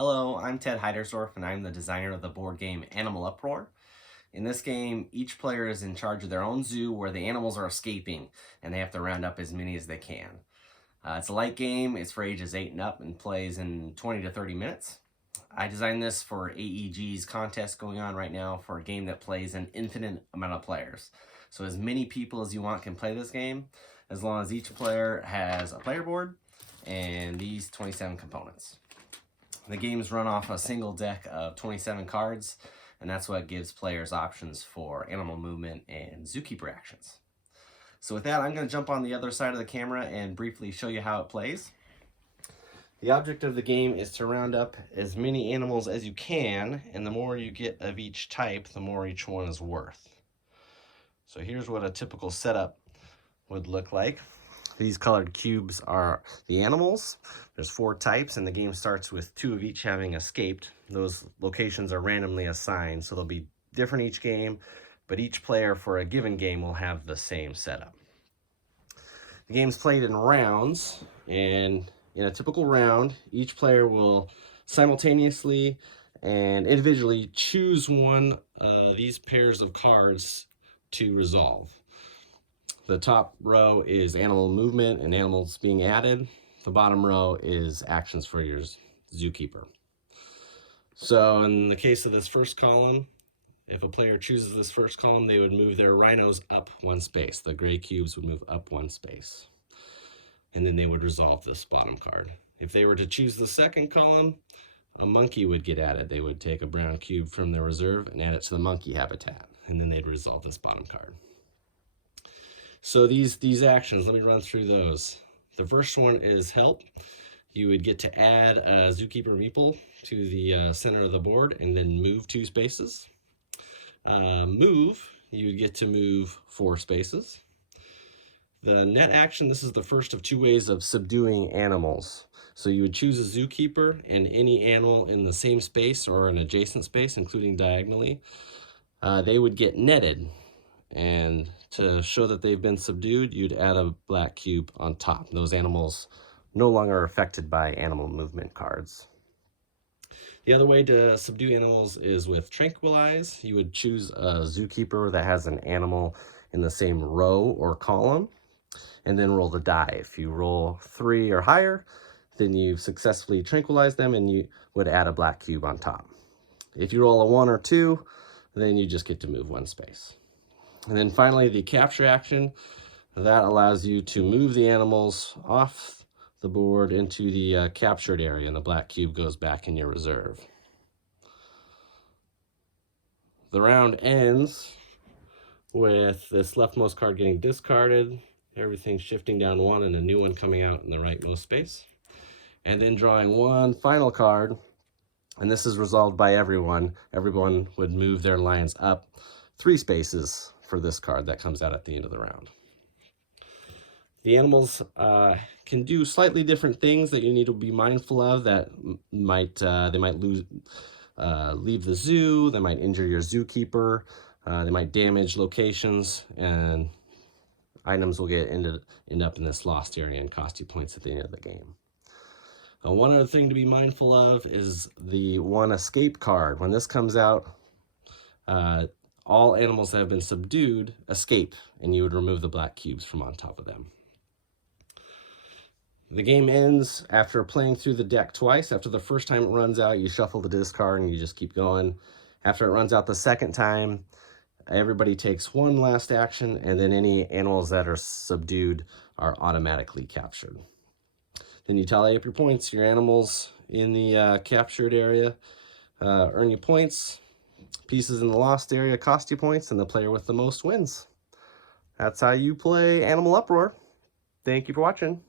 Hello, I'm Ted Heidersdorf, and I'm the designer of the board game Animal Uproar. In this game, each player is in charge of their own zoo where the animals are escaping, and they have to round up as many as they can. It's a light game, it's for ages 8 and up, and plays in 20 to 30 minutes. I designed this for AEG's contest going on right now for a game that plays an infinite amount of players. So as many people as you want can play this game, as long as each player has a player board and these 27 components. The games run off a single deck of 27 cards, and that's what gives players options for animal movement and zookeeper actions. So with that, I'm going to jump on the other side of the camera and briefly show you how it plays. The object of the game is to round up as many animals as you can, and the more you get of each type, the more each one is worth. So here's what a typical setup would look like. These colored cubes are the animals. There's 4 types, and the game starts with 2 of each having escaped. Those locations are randomly assigned, so they'll be different each game, but each player for a given game will have the same setup. The game's played in rounds, and in a typical round, each player will simultaneously and individually choose one of these pairs of cards to resolve. The top row is animal movement and animals being added. The bottom row is actions for your zookeeper. So in the case of this first column, if a player chooses this first column, they would move their rhinos up 1 space. The gray cubes would move up 1 space. And then they would resolve this bottom card. If they were to choose the second column, a monkey would get added. They would take a brown cube from their reserve and add it to the monkey habitat. And then they'd resolve this bottom card. So these actions, let me run through those. The first one is help. You would get to add a zookeeper meeple to the center of the board and then move 2 spaces. Move, you would get to move 4 spaces. The net action, this is the first of 2 ways of subduing animals. So you would choose a zookeeper, and any animal in the same space or an adjacent space, including diagonally, they would get netted. And to show that they've been subdued, you'd add a black cube on top. Those animals no longer are affected by animal movement cards. The other way to subdue animals is with tranquilize. You would choose a zookeeper that has an animal in the same row or column, and then roll the die. If you roll 3 or higher, then you've successfully tranquilized them, and you would add a black cube on top. If you roll a 1 or 2, then you just get to move 1 space. And then finally, the capture action, that allows you to move the animals off the board into the captured area, and the black cube goes back in your reserve. The round ends with this leftmost card getting discarded, everything shifting down 1 and a new one coming out in the rightmost space. And then drawing 1 final card, and this is resolved by everyone. Everyone would move their lines up 3 spaces for this card that comes out at the end of the round. The animals can do slightly different things that you need to be mindful of that they might leave the zoo, they might injure your zookeeper, they might damage locations, and items will end up in this lost area and cost you points at the end of the game. One other thing to be mindful of is the 1 escape card. When this comes out, all animals that have been subdued escape, and you would remove the black cubes from on top of them. The game ends after playing through the deck twice. After the first time it runs out, you shuffle the discard and you just keep going. After it runs out the second time, everybody takes 1 last action, and then any animals that are subdued are automatically captured. Then you tally up your points. Your animals in the captured area earn you points. Pieces in the lost area cost you points, and the player with the most wins. That's how you play Animal Uproar. Thank you for watching.